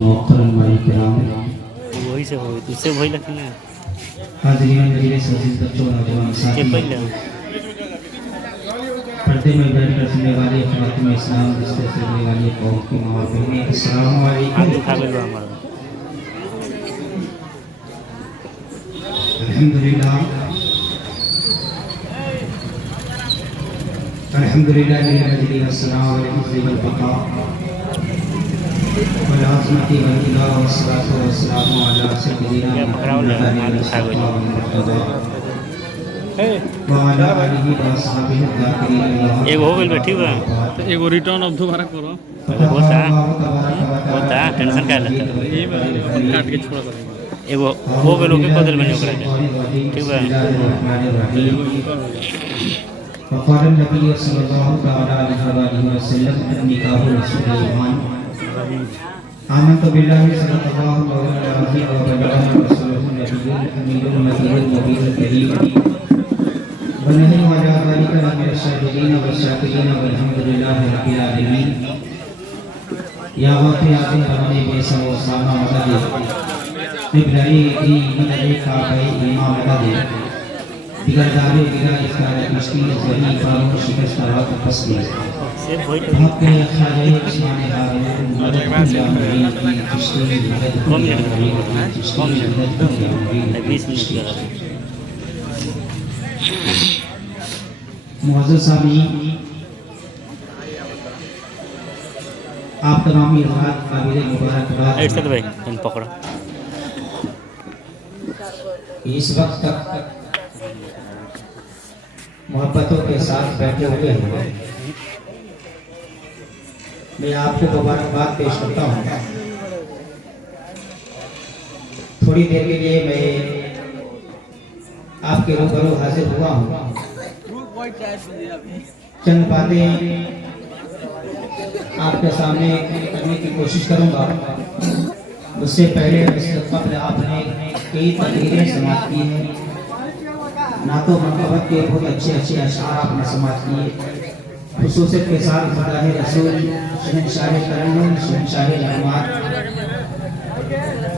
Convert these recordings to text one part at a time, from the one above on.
वही से हो तुझसे वही लगना है के पहले पर्दे में बैठकर सुनने वाले खातिम इस्लाम रिश्ते सुनने वाले कौम की माँ और बहनें अस्सलाम हाथ वालेकुम। दुखा गया हमारा अल्हम्दुलिल्लाह अल्हम्दुलिल्लाह लिल्लज़ी वस्सलाम अलैहि वल बका वल आज़मती वल इला वस्सलातु वस्सलामु अला सय्यिदिना क्या पकड़ाओ ले हाथ दुखा गया वाला आलिहि व अस्हाबिहि ज़ाकिरीन अल्लाह। एक हो गई बैठी हुआ एगो रिटर्न ऑफ दोबारा करो। होता टेंशन का लेता ये काट के छोड़ देंगे। एगो हो गए लोग के बदल बने ओकरा के ठीक बा वक़ाल नबी सल्लल्लाहु अलैहि वसल्लम निकाह रसूलुल्लाह आमनतु बिल्लाहि सल्लल्लाहु अलैहि व बल्लगना रसूलुहु नबियुल अमीनुल मतीनुल मुबीनुल करीम व नहनु अला ज़ालिका मिनश शाहिदीन व शाकिरीन वल्हम्दुलिल्लाहि रब्बिल आलमीन। या वाक़ियात रमने बेसा व सामा मदद इब्राही की मदद काबे इमाम मदद दिगर दावे दिगर इफ्तार मुश्किल जही फारूक शिकस्त रात फसली से वही आपके खाले उस्मान हारून मदद या नबी की किश्ती मदद कम मिनट नबी की किश्ती मदद या नबी 20 मिनट का मुअज़्ज़ज़ सामीन आप तमाम हज़रात काबिल मुबारकबाद। ऐसे तो भाई तुम पकड़ो इस वक्त तक मोहब्बतों के साथ बैठे हुए हैं मैं आपको मुबारकबाद पेश करता हूँ। थोड़ी देर के लिए मैं आपके रूबरू हाजिर हुआ हूँ। चंद बातें आपके सामने करने की कोशिश करूंगा। उससे पहले इससे कबल आपने कई तकरीरें समाप्त की हैं, नातो मरतबत के बहुत अच्छे अच्छे अशआर आपने समाप्त किए। खुसूसियत के साथ खुदा रसूल शहंशाह तरन्नुम शहंशाह रहमत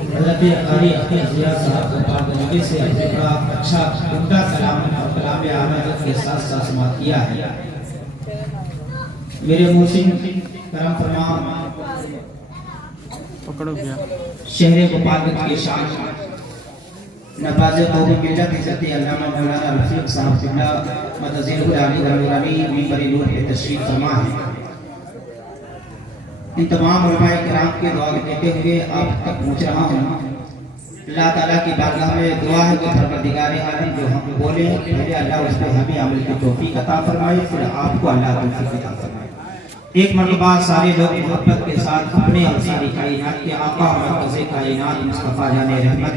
हज़रत क़ारी अख्तर ज़िया साहब को पाक से बड़ा अच्छा उम्दा कलाम और कलाम आमद के साथ साथ समाप्त किया है। मेरे मोहसिन करम फरमा पकड़ो भैया। शहर गोपालगंज के शान नवाज़े कौमी मिल्लत इज़्ज़त अल्लामा मौलाना रफ़ीक साहब क़िबला मदज़िहुल आली व नूरानी मिंबर नूर पे तशरीफ़ फरमा है। इन तमाम उलमाए किराम के दुआ देते हुए आप तक पहुँच रहा हूँ। अल्लाह ताला की बारगाह में दुआ है कि परवरदिगार आलम जो हम बोले पहले अल्लाह उस पर हमें अमल की तौफीक अता फरमाए, फिर आपको अल्लाह तौफीक अता फरमाए। एक मरतबा सारे लोग मोहब्बत के साथ अपने और सारी कायनात के आका और मरकज़े कायनात मुस्तफ़ा जाने रहमत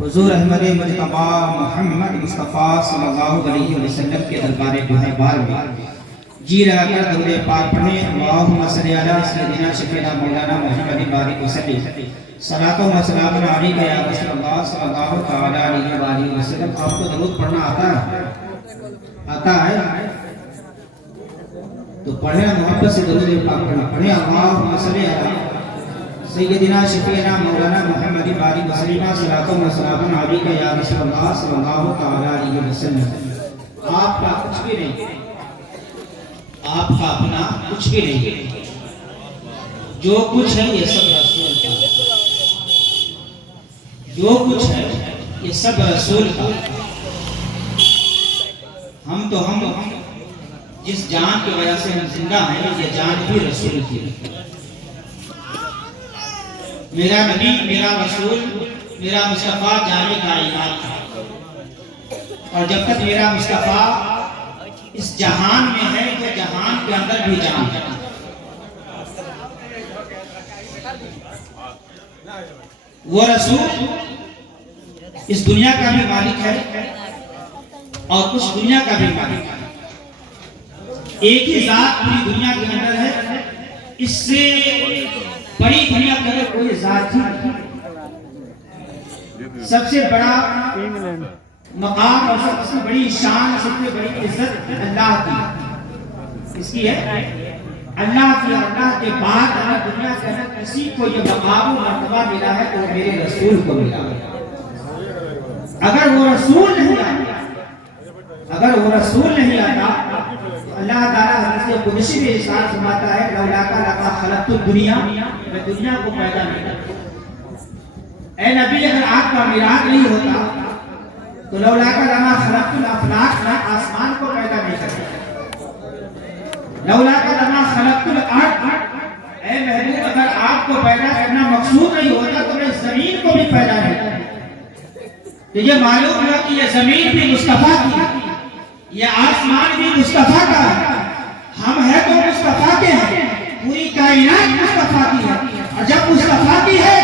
हुज़ूर अहमद मुज्तबा मोहम्मद मुस्तफ़ा सल्लल्लाहु अलैहि वसल्लम के दरबार बार में जी लगाकर दरूद पाक पढ़ें। अल्लाहुम्मा सल्लि अला सय्यिदिना शफीना मौलाना मुहम्मद बारिक वसल्लिम सलातो व सलामुन अलैका या रसूलल्लाह सल्लल्लाहु तआला अलैहि वसल्लम। आपको दरूद पढ़ना आता है तो पढ़े, मोहब्बत से दरूद पाक पढ़ना पढ़े। अल्लाहुम्मा सल्लि अला सय्यिदिना शफीना मौलाना मुहम्मद बारिक वसल्लिम सलातो व सलामुन अलैका या रसूलल्लाह सल्लल्लाहु तआला अलैहि वसल्लम। आपका कुछ भी नहीं, आपका अपना कुछ भी नहीं है, जो कुछ है ये सब रसूल का, जो कुछ है ये सब रसूल का। हम जिस जान की वजह से हम जिंदा हैं ये जान भी रसूल की है। मेरा नबी मेरा रसूल मेरा मुस्तफ़ा जाने कायनात था, और जब तक मेरा मुस्तफ़ा इस जहान में है तो जहान के अंदर भी जान है। वो रसूल इस दुनिया का भी मालिक है और उस दुनिया का भी मालिक है। एक ही जात पूरी दुनिया के अंदर है, इससे बड़ी दुनिया का कोई जात नहीं। सबसे बड़ा मकाम और सबसे बड़ी शान सबसे बड़ी इज्जत अल्लाह की इसकी है। अल्लाह के बाद अगर दुनिया के अंदर किसी को ये मकाम मर्तबा मिला है तो मेरे रसूल को मिला है। अगर वो रसूल नहीं आता तो अल्लाह ताला हदीस कुदसी में इरशाद फरमाता है लौलाका लका खलक़तुद दुनिया, मैं दुनिया को पैदा नहीं करता। ऐ नबी अगर आपका मिराज नहीं होता तो लौलाका लमा खलक़तुल अफलाक, मैं आसमान को पैदा नहीं करता। लौलाका लमा खलक़तुल अर्द, ऐ महबूब अगर आपको पैदा करना मकसूद नहीं होता तो मैं जमीन को भी पैदा नहीं करता। तो ये मालूम हुआ कि ये जमीन भी मुस्तफा की, ये आसमान भी मुस्तफा का है, हम है तो मुस्तफा के हैं, पूरी कायनात मुस्तफा की है। और जब मुस्तफा की है,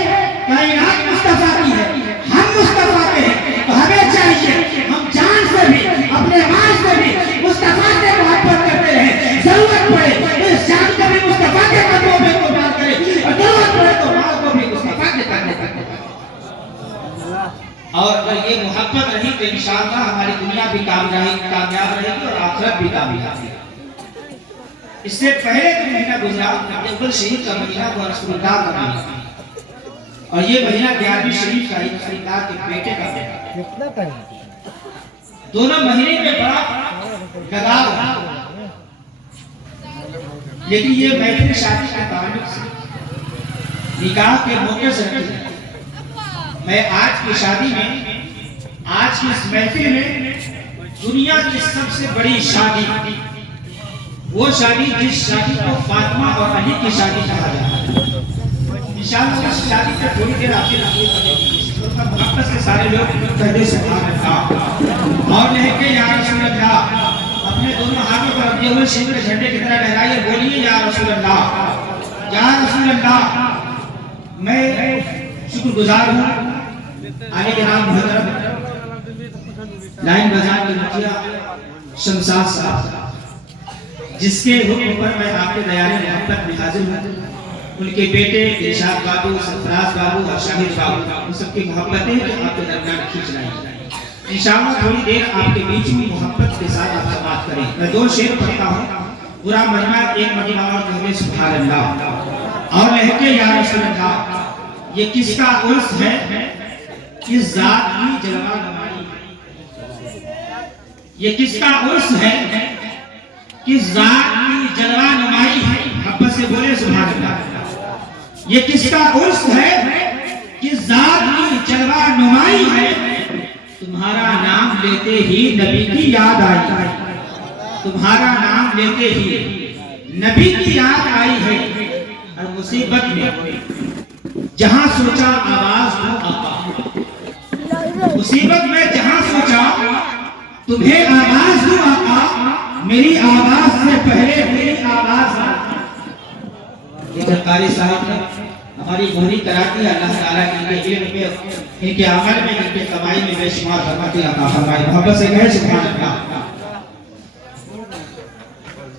कायनात मुस्तफा की है, हम मुस्तफा के हैं, तो हमें चाहिए हम जान से भी अपने माल से भी मुस्तफा से मोहब्बत करते रहे। जरूरत पड़े तो इस जान को भी मुस्तफा के कदमों में कुर्बान करें, और जरूरत पड़े तो माल को भी मुस्तफा के कदमों में। और अगर ये मोहब्बत रही तो इंशाअल्लाह हमारी दुनिया भी कामयाब रहेगी और आखिरत भी कामयाब रहेगी। इससे पहले जो महीना गुजरा अब्दुल शहीद का महीना वो रसूलुल्लाह का महीना, और ये महीना 11वीं शरीफ का रसूलुल्लाह के बेटे का महीना। दोनों महीने में बड़ा लगाव है, लेकिन ये महफिल शादी के ताल्लुक से निकाह के मौके से मैं आज की शादी में, आज की इस महफिल में दुनिया की सबसे बड़ी शादी, वो शादी जिस शादी को फातिमा और अली की शादी कहा जाता है। इंशाअल्लाह इस शादी पे थोड़ी देर आपसे नसीहत करेंगे। मोहब्बत से सारे लोग कहते सुभान अल्लाह और कह के या रसूल अल्लाह अपने दोनों हाथों पर रखे हुए शीर के झंडे की तरह लहराइए, बोलिए या रसूल अल्लाह, या रसूल अल्लाह। मैं शुक्रगुजार हूँ आने के नाम लाइन बाजार के मुखिया शमशाद साहब, जिसके हुक्म पर मैं आपके दयाले मोहब्बत में हाजिर हूँ। उनके बेटे इरशाद बाबू, सरफराज बाबू और शाहिद बाबू, उन सबकी मोहब्बतें आपके दरमियान खींच रही। इंशाअल्लाह थोड़ी देर आपके बीच में मोहब्बत के साथ आपसे बात करें। मैं 2 शेर पढ़ता हूँ, पूरा मजमा एक मजमा और कहते सुभान अल्लाह और कहते या रसूल अल्लाह। ये किसका उर्स है? किस जात की जलवा नुमाई है? ये किसका उर्स है? किस जात की जलवा नुमाई है? मोहब्बत से बोले सुभान अल्लाह। ये किसका उर्स है? किस जात की जलवा नुमाई है? तुम्हारा नाम लेते ही नबी की याद आई, तुम्हारा नाम लेते ही नबी की याद आई है। और मुसीबत में जहां सोचा आवाज दो आका, मुसीबत में जहां सोचा तुम्हें आवाज दूं आका, मेरी आवाज से पहले मेरी आवाज। कारी साहब ने हमारी गोहरी कराती, अल्लाह ताला की इल्म में, इनके अमल में, इनके कमाई में बेशुमार रहमतें अता फरमाए। मोहब्बत से कहे सुभान अल्लाह।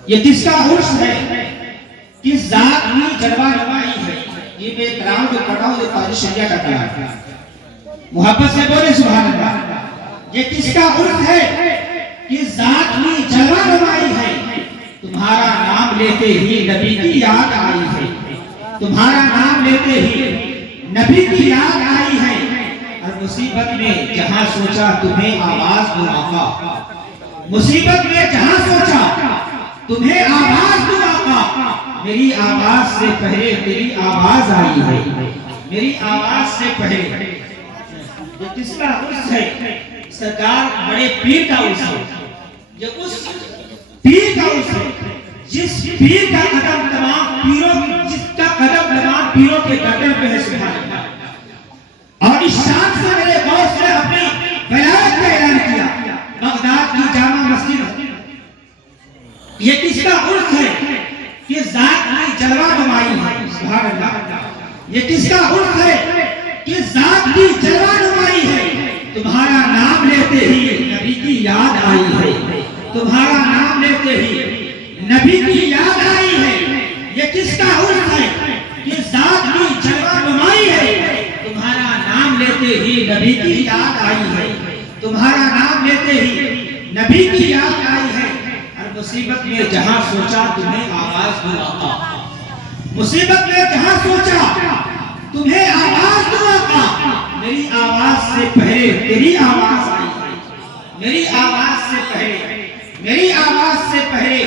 ये किसका उर्स है? किस जात की जलवा नुमाई है? ये बेकराम जो पढ़ा हो, ये तारीख शरिया का कलाम है। मोहब्बत से बोले सुभान अल्लाह। ये किसका उर्स है? किस जात की जलवा नुमाई है? तुम्हारा नाम लेते ही नबी की याद आई है, तुम्हारा नाम लेते ही नबी की याद आई है। और मुसीबत में जहां सोचा तुम्हें आवाज दूं आका, मुसीबत में जहां सोचा तुम्हें आवाज दूं आका, मेरी आवाज से पहले तेरी आवाज आई है, मेरी आवाज से पहले। ये किसका उर्स है? सरकार बड़े पीर का उर्स है। ये उस पीर का उर्स है जिस पीर का कदम तमाम पीरों, जिसका कदम तमाम पीरों के कदम पे है। सुभान अल्लाह। और इस शान से मेरे गौस ने अपनी विलायत का ऐलान किया। बगदाद की जामा मस्जिद, ये किसका उर्स है? कि जात की जलवा नुमाई है। सुभान अल्लाह। ये किसका उर्स है? कि जात की जलवा नुमाई है। तुम्हारा नाम लेते ही नबी की याद आई है, तुम्हारा नाम लेते ही नबी की याद आई है। ये किसका उर्स है? कि जात की जलवा नुमाई है। तुम्हारा नाम लेते ही नबी की याद आई है, तुम्हारा नाम लेते ही नबी की याद आई है। और मुसीबत में जहां सोचा तुम्हें आवाज दूं आका, मुसीबत में जहां सोचा तुम्हें आवाज दूं आका, मेरी आवाज से पहले तेरी आवाज आई है, मेरी आवाज से पहले, मेरी आवाज से पहले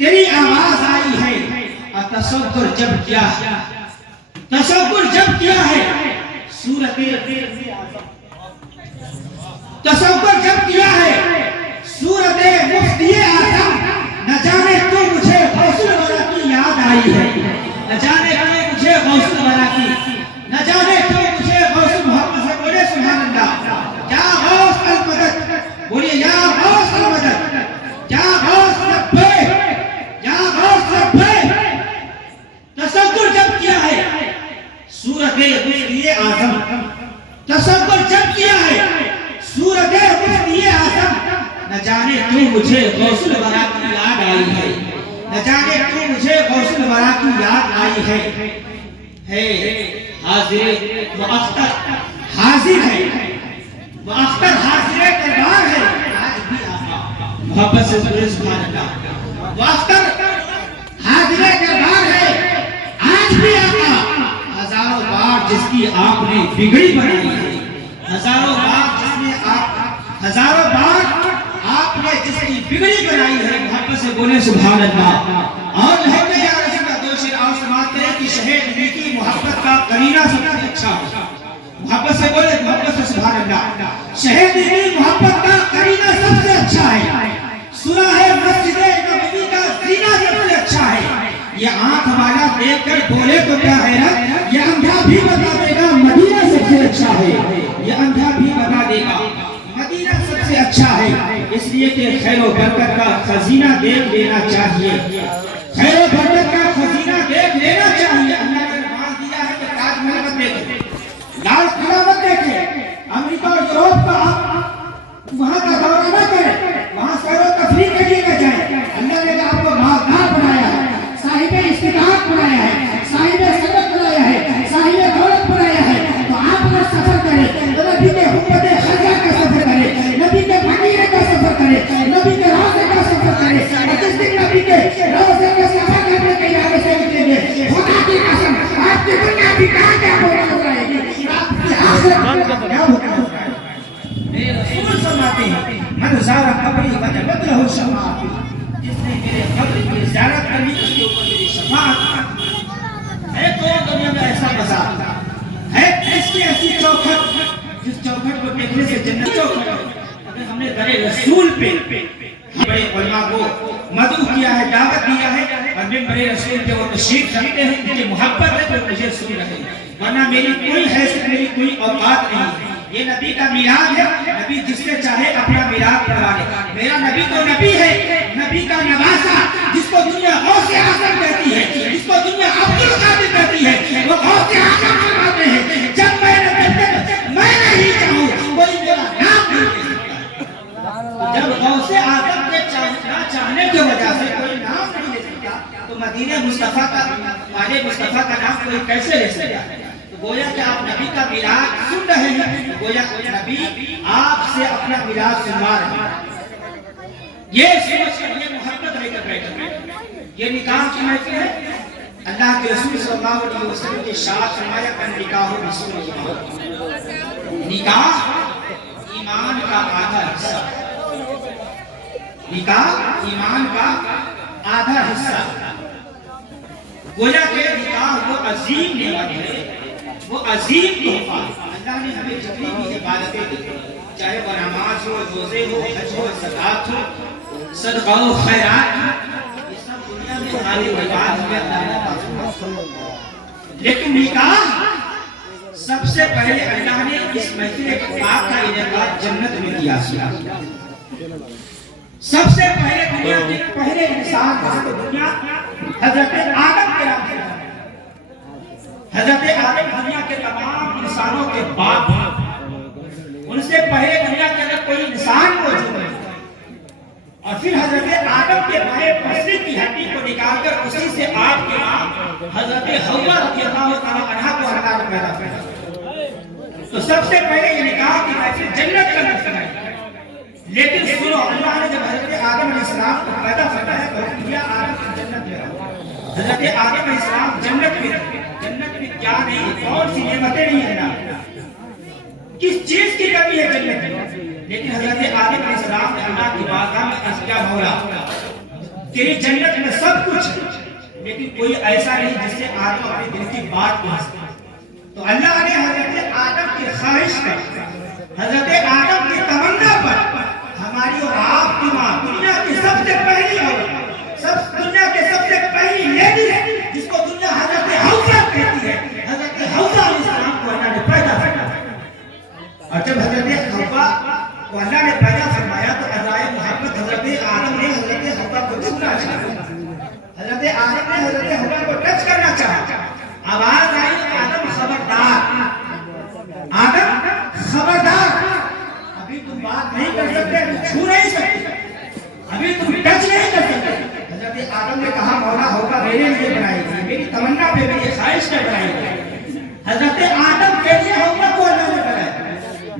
तेरी आवाज आई है। और तसव्वुर जब किया है, तसव्वुर जब किया है सूरत, तसव्वुर जब किया है सूरत मुफ्ती आजम, न जाने क्यों मुझे गौसुल वाला की याद आई है, न जाने क्यों मुझे गौसुल वाला की, न जाने क्यों मुझे गौसुल मोहम्मद से बोले सुभान अल्लाह, या गौस अल मदद, बोलिए या गौस अल मदद, या गौस रब्बे, या गौस रब्बे। तसव्वुर जब किया है सूरत मुफ्ती आजम, तसव्वुर जब किया है सूरत मुफ्ती आजम, न जाने क्यों मुझे गौसुल वरा की याद आई है, न जाने क्यों मुझे गौसुल वरा की याद आई है हाजिर वो अख्तर हाजिर है, वो अख्तर हाजिर दरबार है, आज भी आका मोहब्बत से बोले सुभान अल्लाह, वो अख्तर हाजिर दरबार है, आज भी आका। हजारों बार जिसकी आपने बिगड़ी बनाई है, हजारों बार जिसने आप, हजारों बार आपने जिसकी बिगड़ी बनाई है, मोहब्बत से बोले सुभान अल्लाह। और है या रसूल का दो शेर और समाप्त करें कि शहद की मोहब्बत का करीना सबसे अच्छा है, मोहब्बत से बोले, मोहब्बत से सुभान अल्लाह। शहद की मोहब्बत का करीना सबसे अच्छा है, सुना है मस्जिद नबवी का जीना सबसे अच्छा है। ये आंख वाला देखकर बोले तो क्या है ना, ये अंधा भी बता देगा मदीना सबसे अच्छा है, ये अंधा भी बता देगा मदीना सबसे अच्छा है। इसलिए कि खैर व बरकत का खजीना देख लेना चाहिए, खैर व बरकत का खजीना देख लेना चाहिए। अल्लाह ने माल दिया है तो ताजमहल मत देखे, लाल किला मत देखे, अमेरिका और यूरोप का वहां का दौरा न करे, वहां सैर तफरीह के लिए न जाए। अल्लाह ने आपको मालदार बनाया है, साहिब इस्तिकामत बनाया है, साहिब सबक बनाया है, साहिब दौलत बनाया है। तो आप अगर सफर करें तो नबी के हुक्मत खजा का सफर करें, नबी के मदीने का सफर करें, नबी के रोज़े का सफर करें। और जिस दिन नबी के रोज़े का सफर करने के लिए से निकलेंगे, खुदा की कसम आपकी दुनिया भी कामयाब हो जाएगी, आपकी आखिरत क्या होगा। मेरे रसूल फरमाते हैं मन ज़ारा कब्री वजबत लहू शफ़ाअत, जिसने मेरे कब्र की ज़ियारत करनी उसके ऊपर मेरी शफ़ाअत है। तो दुनिया में ऐसा मज़ा है, ऐसी ऐसी चौखट जिस चौखट को देखने से जन्नत चौखट। अगर हमने दरे रसूल पे बड़े उलमा को मदऊ किया है, दावत दिया है, और मैं बड़े रसूल के वो तशरीफ रखते हैं, मुझे मोहब्बत है तो मुझे सुन रहे, वरना मेरी कोई हैसियत, मेरी कोई औकात नहीं है। ये नबी का मिलाद है, नबी जिससे चाहे अपना मिलाद करवा ले। मेरा नबी तो नबी है, नबी का नवासा, जिसको दुनिया गौसे आज़म कहती है, जिसको दुनिया अब्दुल कादिर कहती है, वो गौसे आज़म फरमाते हैं जब मैं नहीं चाहूं कोई मेरा नाम नहीं ले सकता। जब गौसे आज़म के चाहने की वजह से कोई नाम नहीं ले सकता, तो मदीने मुस्तफा का, माले मुस्तफा का नाम कोई कैसे ले सकता है। गोया कि आप नबी का मिलाद सुन रहे हैं, गोया नबी आपसे अपना मिलाद सुनवा रहे हैं। ये सोच कर, ये मोहब्बत लेकर बैठे, ये निकाह की महफिल है। अल्लाह के रसूल सल्लल्लाहु अलैहि वसल्लम के साथ फरमाया का निकाह निकाह ईमान का आधा हिस्सा, निकाह ईमान का आधा हिस्सा। गोया के निकाह वो अजीम नेमत है, वो अजीम तोहफा। अल्लाह ने हमें जितनी भी इबादतें दी, चाहे वो नमाज हो, रोजे हो, हज हो, ज़कात हो, सदका हो, खैरात हो, ये सब दुनिया में हमारी इबादत में अल्लाह ने पास। लेकिन निकाह सबसे पहले अल्लाह ने इस महफिल पाक का इनेकाद जन्नत में किया। सबसे पहले दुनिया के पहले इंसान दुनिया हजरत आदम के नाम से, हजरत आदम दुनिया के तमाम इंसानों के बाप हैं, उनसे पहले दुनिया के अंदर कोई इंसान मौजूद नहीं। और फिर हजरत आदम के बाएं पसली की हड्डी को निकालकर उसी से आपके नाम हजरत हव्वा रज़ियल्लाहु तआला अन्हा को अल्लाह ने पैदा किया। तो सबसे पहले ये निकाह की महफिल जन्नत का महफिल है। लेकिन सुनो, अल्लाह ने जब हजरत आदम अलैहिस्सलाम को पैदा फरमाया तो किया आदम को जन्नत में रखा। हजरत आदम अलैहिस्सलाम जन्नत में क्या नहीं, कौन सी नेमतें नहीं है ना, किस चीज की कमी है जन्नत में। लेकिन हजरत आदम अलैहिस्सलाम ने अल्लाह की बारगाह में अर्ज किया, मौला तेरी जन्नत में सब कुछ, लेकिन कोई ऐसा नहीं जिससे आदम अपने दिल की बात कह सके। तो अल्लाह ने हजरत आदम की ख्वाहिश पर, हजरत आदम की तमन्ना पर हमारी और आपकी माँ, दुनिया की सबसे पहली औरत, दुनिया के सबसे पहली लेडी है जिसको दुनिया हजरत हव्वा कहती है, हजरत हव्वा अलैहिस्सलाम को अल्लाह ने पैदा फरमाया। और जब हजरत हव्वा को अल्लाह ने पैदा फरमाया तो अज़ाए मोहब्बत हजरत आदम ने हजरत हव्वा को छूना चाहा। हजरत आदम ने हजरत हव्वा को टच करना चाहा। आवाज आई, आदम खबरदार, आदम खबरदार, अभी तुम बात नहीं कर सकते, छू नहीं सकते, अभी तुम टच नहीं कर सकते। हजरत आदम ने कहा, मौला होगा मेरे लिए बनाई थी, मेरी तमन्ना पे, मेरी ख्वाहिश पे बनाई थी। हजरत आदम के लिए होगा को अल्लाह ने बनाया,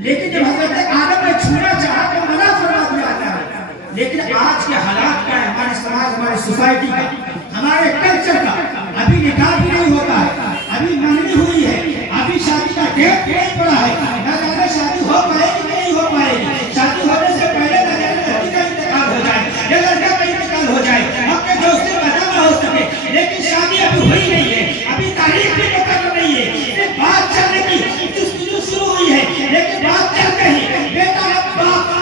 लेकिन जब हजरत आदम ने छूना चाहा तो मना फरमा दिया था। लेकिन आज के हालात क्या है, हमारे समाज, हमारे सोसाइटी का, हमारे कल्चर का, अभी निकाह भी नहीं होता है, अभी मंगनी हुई है, अभी शादी का डेट नहीं पड़ा है, न जाने शादी हो पाएगी नहीं हो पाएगी, शादी होने से पहले न जाने लड़की का इंतकाल हो जाए या लड़का का इंतकाल हो जाए, अपने दोस्त से पता ना हो सके। लेकिन शादी अभी हुई नहीं है, अभी तारीख भी मुकर्रर नहीं है, सिर्फ बात चलने की शुरू हुई है। लेकिन बात चलते ही बेटा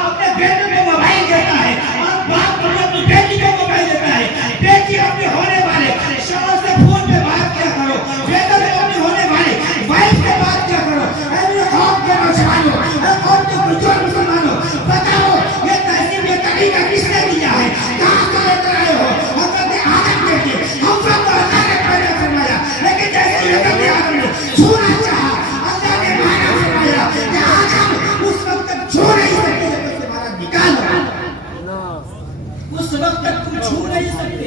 अपने बेटे को मोबाइल देता है और बाप अपनी बेटी को मोबाइल देता है। बेटी अपने होने वाले शौहर से फोन पे बात क्या करो, बेटा से अपनी होने वाली वाइफ से बात क्या करो। अरे कौन के नौजवानों, कौन के बुजुर्ग मुसलमानों, बताओ ये तहसीब, ये तरीका किसने दिया है, कहाँ से लेकर आए हो। हजरत आदम के लिए हम सब को अल्लाह ने पैदा फरमाया, लेकिन जैसे हजरत आदम ने छूना चाहा, अल्लाह ने माना फरमाया कि आदम उस वक्त तक छू नहीं सकते जब तक तुम्हारा निकाल हो, उस वक्त तक तुम छू नहीं सकते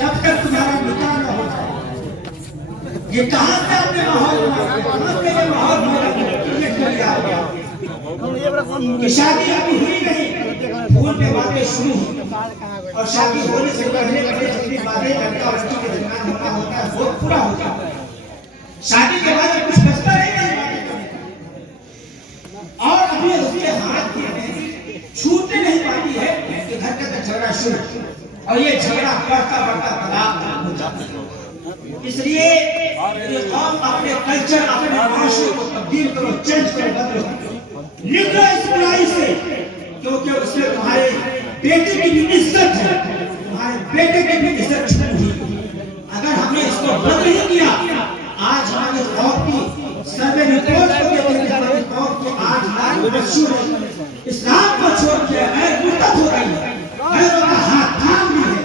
जब तक तुम्हारा निकाह न हो जाए। ये कहां से आपने माहौल कि शादी अभी हुई नहीं, फोन पे बातें शुरू हुई और शादी होने से पहले जितनी बातें लड़का और लड़की के दरमियान होना होता है वो पूरा हो जाता है। शादी के बाद कुछ बचता नहीं है और अभी उसके हाथ छूटने नहीं पाती है कि घर का झगड़ा शुरू, और ये झगड़ा बढ़ता बढ़ता तलाक हो जाता है। इसलिए ये कौम अपने कल्चर, अपने माशरे को तब्दील करो, चेंज करो, बदलो, निकलो इस बुराई से, क्योंकि उसमें तुम्हारे बेटे की भी इज्जत है, तुम्हारे बेटे की भी इज्जत छुपी हुई। अगर हमने इसको बंद नहीं किया, आज हमारी कौम की सर्वे रिपोर्ट को देखेंगे, हमारी कौम के 8 लाख बच्चों ने इस्लाम को छोड़ दिया है, मुर्तद हो गई है, गैरों का हाथ थाम ली है।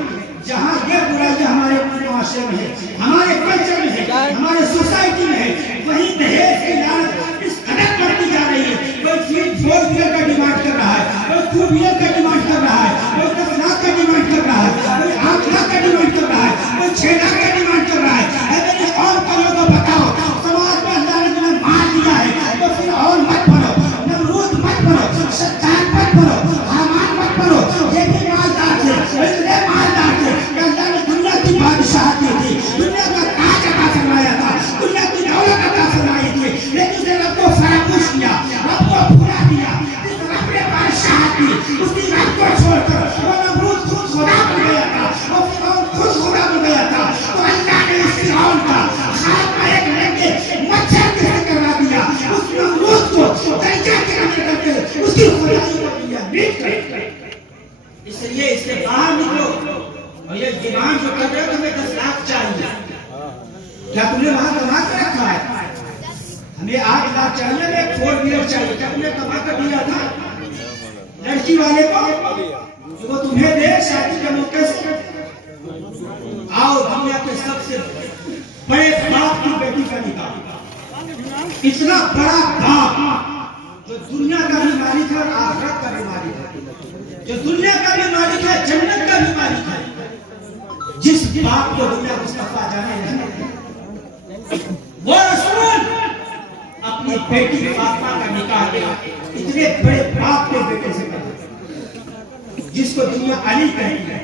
जहाँ ये बुराइयां हमारे माशरे में है, हमारे कल्चर में है, हमारे सोसाइटी में है, वहीं दहेज की लानत इस कदर बढ़ती जा रही है। कोई 4 व्हीलर का डिमांड कर रहा है, कोई 2 व्हीलर का डिमांड कर रहा है, कोई 10 लाख का डिमांड कर रहा है, कोई 8 लाख का डिमांड कर रहा है, कोई 6 लाख का डिमांड कर रहा है। अगर ये और करो तो बताओ, समाज में अल्लाह ने तुम्हें मार दिया है तो फिर और मत भरो, नमरूद मत भरो, शैतान मत भरो, हामान मत भरो। ये भी मालदार थे, इतने मालदार थे कि अल्लाह ने दुनिया की बादशाह दी थी, दुनिया का ताज अता फरमाया था, दुनिया की दौलत अता फरमाई थी, लेकिन उसने रब को फरामोश किया, रब को भुला दिया। जिस रब ने बादशाह दी उसी रब को छोड़कर वो नमरूद खुद खुदा बन गया था, वो फिरौन खुद खुदा बन गया था। तो अल्लाह ने उस फिरौन का खात्मा एक लड़के मच्छर के से करवा दिया, उस नमरूद को दर्जा गिराने करके उसकी खुदाई कर दिया, मीट कर। इसलिए इससे बाहर निकलो। और ये डिमांड जो कर रहे हो तुम्हें 10 लाख चाहिए, क्या तुमने वहां कमा कर रखा है? हमें 8 लाख चाहिए, हमें 4 व्हीलर चाहिए, क्या तुमने कमा कर दिया था लड़की वाले को जो वो तुम्हें दे शादी के मौके से? आओ दुनिया के सबसे बड़े बाप की बेटी का निकाह, इतना बड़ा बाप जो दुनिया का भी मालिक है और आखिरत का भी मालिक है, जो दुनिया का भी मालिक है, जन्नत का भी मालिक है, जिस बाप को दुनिया मुस्तफा जाने नहीं, वो रसूल अपनी बेटी फातिमा का निकाह इतने बड़े बाप के बेटे से कर जिसको दुनिया अली कहती है।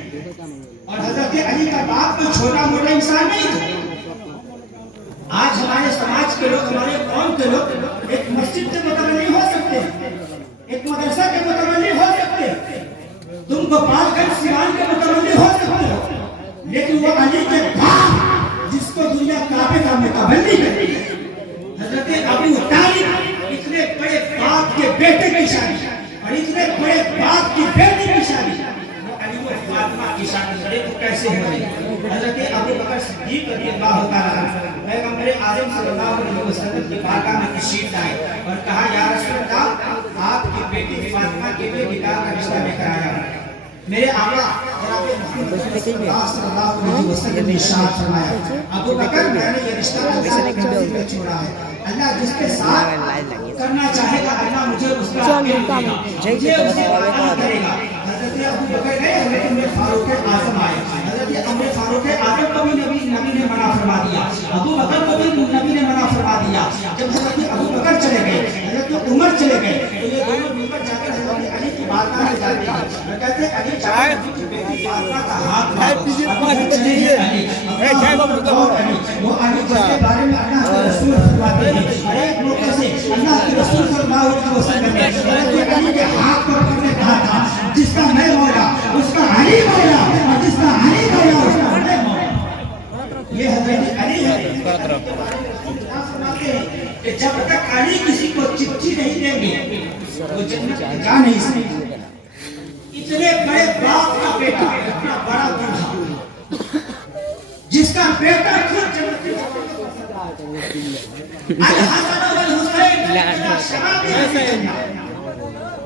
और हजरत अली का बाप कोई छोटा मोटा इंसान नहीं था। आज हमारे समाज के लोग, हमारे कौम के लोग एक मस्जिद के मुतवल्ली हो सकते हैं, एक मदरसा के मुतवल्ली हो सकते हैं, तुम गोपालगंज सिवान के मुतवल्ली हो सकते हो, लेकिन वो अली के बाप जिसको दुनिया काबे का मुतवल्ली कहती है, हजरत अबू तालिब, इतने बड़े बाप के बेटे की शादी और इतने बड़े बाप की बेटी की शादी, वो अली व फातिमा की शादी करे तो कैसे हो रही? हजरत अबू बकर सिद्दीक रज़ियल्लाहु ताला पैगंबर आज़म सल्लल्लाहु अलैहि वसल्लम की बारगाह में तशरीफ लाए और कहा, या रसूल अल्लाह, आपकी बेटी फातिमा के लिए निकाह का रिश्ता लेकर आया। मेरे आका जनाब मोहम्मद सल्लल्लाहु अलैहि वसल्लम ने इरशाद फरमाया, अबू बकर, मैंने ये रिश्ता अल्लाह की मर्जी पे छोड़ा है। अल्लाह जिसके साथ करना चाहेगा अल्लाह मुझे उसका मुझे उससे वादा करेगा। हजरत अबू बकर गए, हजरत उमर फारूक आजम आए। हजरत उमर फारूक आजम को भी नबी ने मना फरमा दिया, अबू बकर को भी नबी ने मना फरमा दिया। जब हजरत अबू बकर चले गए, हजरत उमर चले गए, तो ये दोनों मिलकर जाकर हजरत अली की बारगाह में जाते हैं और कहते हैं, अली चाहे बेटी फातिमा का हाथ वो अली के बारे में अल्लाह के रसूल फरमाते हैं, अरे एक मौके से अल्लाह के रसूल सल्लल्लाहु अलैहि वसल्लम ने अली के हाथ को पकड़ने कहा था, जिसका मैं मौला उसका अली मौला और जिसका अली मौला उसका मैं मौला। ये हजरत अली है। फरमाते हैं कि जब तक अली किसी को चिट्ठी नहीं देंगे वो जन्नत में जा नहीं सकेगा। इतने बड़े बाप का बेटा, इतना बड़ा दूल्हा जिसका बेटा खुद जन्नत में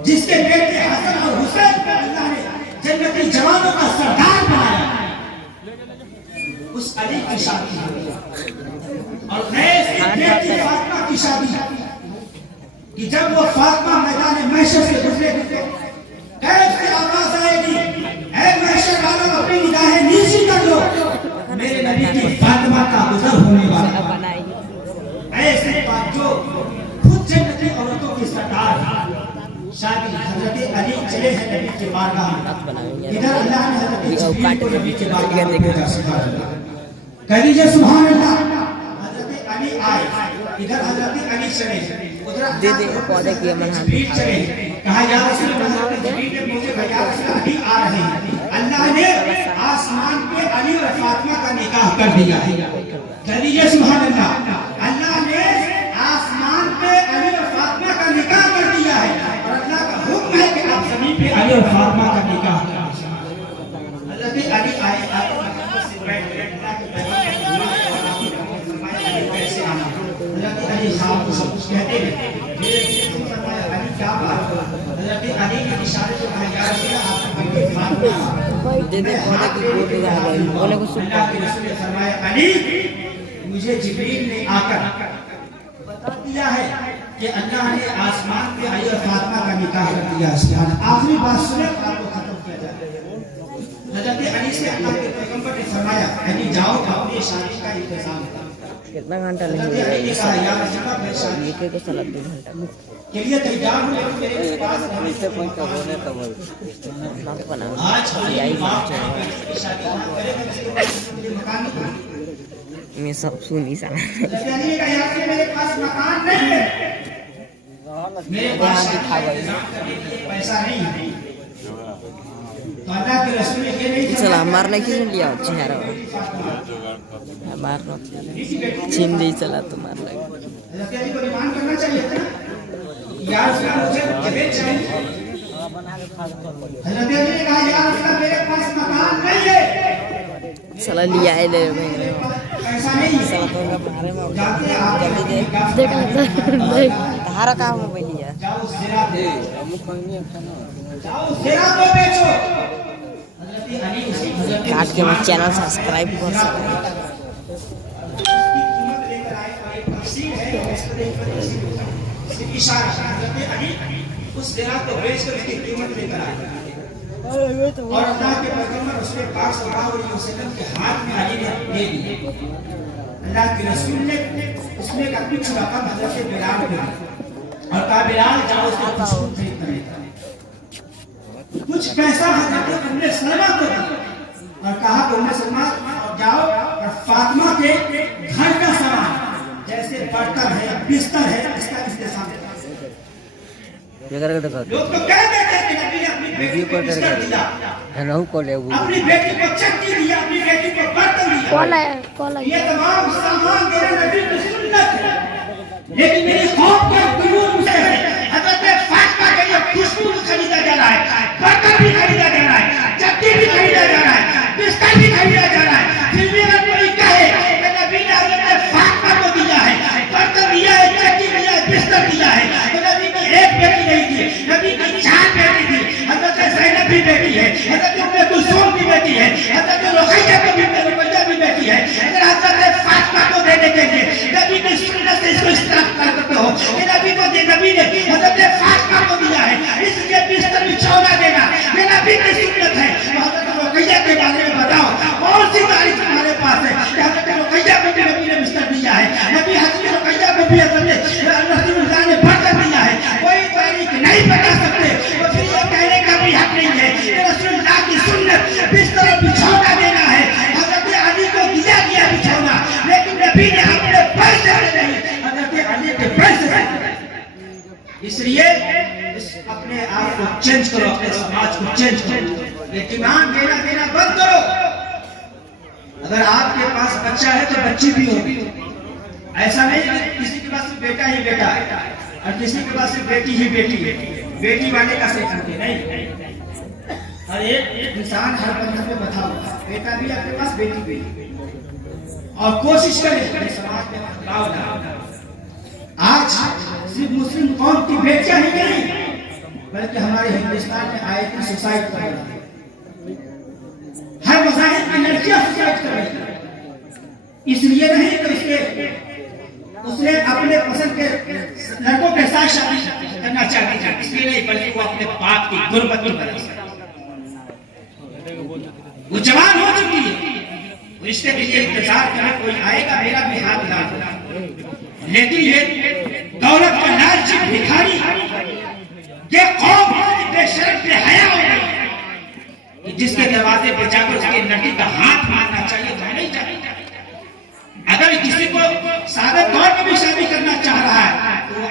जिसके बेटे हसन और हुसैन को अल्लाह ने जन्नती जवानों का सरदार बनाया, उस अली की शादी और नए बेटी फातिमा की शादी कि जब वो फातिमा मैदान महशर से गुजरेगी कैसे आवाज आएगी, ऐ महशर वालों अपनी निगाहें नीची कर लो, मेरे नबी की फातिमा का गुजर होने वाला। ऐसे बात जो खुद जन्नती औरतों की सरदार शादी हजरत अली चले हैं नबी के बारगाह में। इधर अल्लाह ने हजरत जिब्रील को नबी के बारगाह में भेजा, सुभान अल्लाह, कह दीजिए सुभान अल्लाह। हजरत अली आए, इधर हजरत अली चले, उधर दे दे पौधे की अमन जिब्रील चले, कहा या रसूल अल्लाह, जिब्रील ने मुझे भेजा अली आ रहे हैं। अल्लाह ने आसमान पे अली और फातिमा का निकाह कर दिया है, कह दीजिए सुभान अल्लाह। अल्लाह ने आसमान पे अली और फातिमा का निकाह कर दिया है और अल्लाह का हुक्म है कि आप जमीन पे अली और फातिमा का निकाह करें। हजरत अली आए, कैसे आना, हजरत अली साहब को सब कुछ कहते हैं, अली क्या बात, हजरत अली के इशारे से कहा, या रसूल आपकी बेटी फातिमा दे दे पौधे की गोद लगा गई, बोले को सुन। अल्लाह के रसूल ने फरमाया, अली मुझे जिब्रील ने आकर बता दिया है कि अल्लाह ने आसमान पे अली और फातिमा का निकाह कर दिया है। आखिरी बात सुने, आपको खत्म किया जाए। हजरत अली से अल्लाह के पैगंबर ने फरमाया, अली जाओ अपनी शादी का इंतजाम करो। कितना घंटा लगेगा ये को साला 2 घंटा के लिए तैयार हो, मेरे पास इससे कोई कबो ने तब ना बना आज यही बात है। मकान मैं सब सुनी साला मेरे पास मकान नहीं है, मेरे पास पैसा नहीं है, तो अल्लाह के रसूल ने ये नहीं चला मारने की लिया चेहरा मारना छीन दी, चला तो मार लगे। हजरत अली को डिमांड करना चाहिए था यार, मुझे जगह चाहिए। हजरत अली ने कहा, यार मेरे पास मकान नहीं है, चला लिया है ले पैसा नहीं है, चला तो मारे में जाते हैं आप जल्दी दे देख धारा का हो भैया जाओ ज़रा दे, जाओ ज़रा को बेचो। हजरत अली उसी काट के मत चैनल सब्सक्राइब कर सकते इशारा, हजरत अली उस ज़रा को बेचकर उसकी कीमत लेकर आए और अल्लाह के पैगंबर उसके पास सल्लल्लाहु अलैहि वसल्लम के हाथ में अली ने दे दी। अल्लाह के रसूल ने उसमें एक कुछ रकम हजरत बिलाल को दी और कहा, बिलाल जाओ उसको खुशबू खरीद कर लेकर। कुछ पैसा हजरत उम्मे सलमा को दिया और कहा कि उम्मे सलमा जाओ और फातिमा के घर का सामान जैसे बर्तन है, बिस्तर है, इसका इंतजाम करो। लोग तो कह देते हैं कि नबी ने अपनी बेटी को बिस्तर दिया, अपनी बेटी को चक्की दिया, अपनी बेटी को बर्तन दिया, ये तमाम सामान मेरे नबी की सुन्नत है। लेकिन मेरी कौम का जुनून मुझे है, हजरत फातिमा के लिए खुशबू खरीदा जा रहा है, बर्तन भी खरीदा जा रहा है, चक्की भी खरीदा जा रहा है, बिस्तर भी खरीदा जा रहा है। फिर भी अगर कोई कहे कि नबी ने हजरत फातिमा को दिया है, बर्तन दिया है, चक्की दिया है, बिस्तर दिया है, तो नबी की एक बेटी नहीं थी, नबी की 4 बेटी थी। हजरत ज़ैनब भी बेटी है, हजरत उम्मे कुलसूम भी बेटी है, हजरत रुक़ैया भी बेटी है। अगर हजरत फातिमा को देने के लिए नबी की सुन्नत से इसको इस्तेमाल करते हो, ये नबी ने हजरत फातिमा को दिया है, इसलिए बिस्तर बिछौना देना ये नबी की सुन्नत है। हजरत रुक़ैया के बारे में बताओ, कौन सी तारीफ तुम्हारे पास है कि हजरत रुक़ैया को भी नबी ने बिस्तर दिया है, नबी हजरत रुक़ैया को भी रसूलुल्लाह ने बर्तन दिया है। कोई तारीफ नहीं बता सकते तो फिर ये कहने का भी हक नहीं है कि रसूलुल्लाह की सुन्नत बिस्तर और बिछौना देना है। हजरत अली को दिया गया बिछौना, लेकिन नबी ने अपने पैसे से नहीं, हजरत अली के पैसे से। इसलिए अपने आप को चेंज करो, अपने समाज को चेंज करो, ये डिमांड देना बंद करो। अगर आपके पास बच्चा है तो बच्ची भी होगी, ऐसा नहीं कि किसी के पास बेटा ही बेटा है और किसी के पास बेटी ही बेटी है, बेटी वाले का सिर्फ नहीं। हर एक इंसान हर बंधन में बधा हुआ है, बेटा भी आपके पास, बेटी भी। और कोशिश करें समाज में बदलाव लाने। आज सिर्फ मुस्लिम कौम की बेटियां ही नहीं बल्कि हमारे हिंदुस्तान में आए थे सुसाइड कर रही है, हर मज़ाहिब की लड़कियां सुसाइड कर रही है। इसलिए नहीं कि उसने अपने पसंद के लड़कों के साथ शादी करना चाहती है, इसलिए नहीं, बल्कि वो अपने बाप की गुर्बत की वजह से। वो जवान हो चुकी है, रिश्ते के लिए इंतजार करे, कोई आएगा मेरा भी हाथ हिला, लेकिन ये दौलत का लालची भिखारी ये कौम बेशर्म बेहया हो गई कि जिसके दरवाजे पर जाकर उसके लड़की का हाथ मारना चाहिए तो नहीं चाहिए। अगर किसी को सादे तौर पर भी शादी करना चाह रहा है तो वो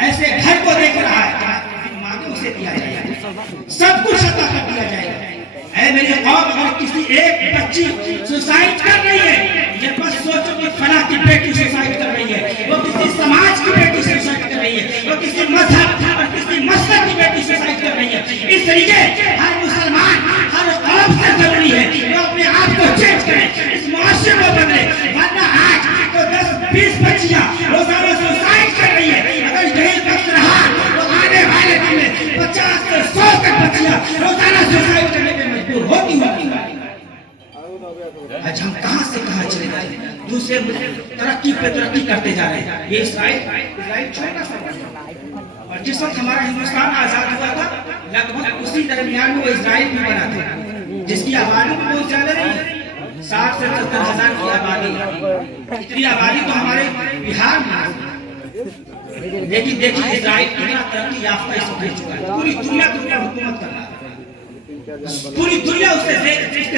ऐसे घर को देख रहा है, मांगे उसे दिया जाएगा, सब कुछ अता कर दिया जाएगा। ऐ मेरी कौम, अगर किसी एक बच्ची सुसाइड कर रही है, ये बस सोचो कि फला की बेटी सुसाइड कर रही है, वो किसी समाज की बेटी सुसाइड कर रही है, वो किसी मजहब और किसी मस्जिद की बेटी सुसाइड कर रही है। इसलिए हर मुसलमान, हर कौम से जरूरी है वो अपने आप को चेंज करे, इस मुआशरे को बदले, वरना आज तो 10-20 बच्चियां रोजाना सुसाइड कर रही है। अगर यही वक्त रहा तो आने वाले दिन में 50 से 100 तक बच्चियां रोजाना सुसाइड करने में मजबूर होती। आज हम कहां से कहां चले गए, दूसरे तरक्की पे तरक्की करते जा रहे हैं। ये इजराइल छोटा सा और जिस वक्त हमारा हिंदुस्तान आजाद हुआ था लगभग उसी दरमियान में वो इजराइल भी बना था, जिसकी आबादी बहुत ज्यादा नहीं, 60 से 70 हजार की आबादी। इतनी आबादी तो हमारे बिहार में, लेकिन देखिए इजराइल कितना तरक्की याफ्ता इसको दे चुका है, पूरी दुनिया के ऊपर हुकूमत कर रहा है, पूरी दुनिया उसके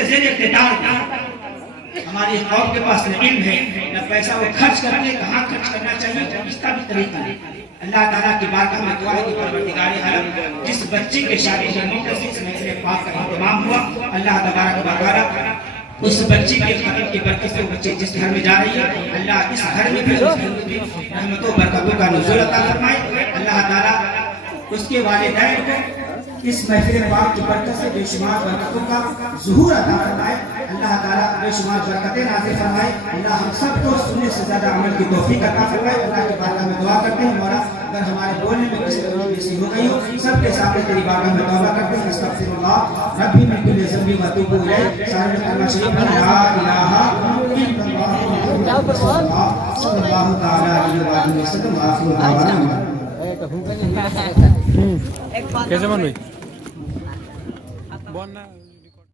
ज़ेर इख्तियार है। हमारी कौम के पास न इल्म है न पैसा, वो खर्च करके कहाँ खर्च करना चाहिए इसका भी तरीका है। अल्लाह ताला की बारगाह में दुआ है कि परवरदिगार आलम जिस बच्चे के शादी के मौके से इस महीने पाक का इंतजाम हुआ, अल्लाह तबारक व तआला उस बच्चे के कदम की बरकत से बच्चे जिस घर में जा रही है, अल्लाह इस घर में भी रहमतों बरकतों का नुज़ूल अता फरमाए। अल्लाह ताला उसके वालिदैन को इस महफिल पाक की बरकत से बेशुमार बरकतों का ज़ुहूर अता फरमाए। अल्लाह ताला बेशुमार बरकतें नाज़िल फरमाए। अल्लाह हम सबको सुनने से ज़्यादा अमल की तौफीक अता फरमाए। अल्लाह की बारगाह में दुआ करते हैं, मौला अगर हमारे बोलने में किसी तरह की मिस्टेक हो गई हो, सबके सामने तेरी बारगाह में तौबा करते हैं। अस्तगफिरुल्लाह रब्बी मिन कुल्ली ज़ंबि व अतूबु इलैह। सारे कलमा शरीफ ला इलाहा इल्लल्लाह सल्लल्लाहु तआला अलैहि वसल्लम व आखिरु दावाना। कैसे मन भाई?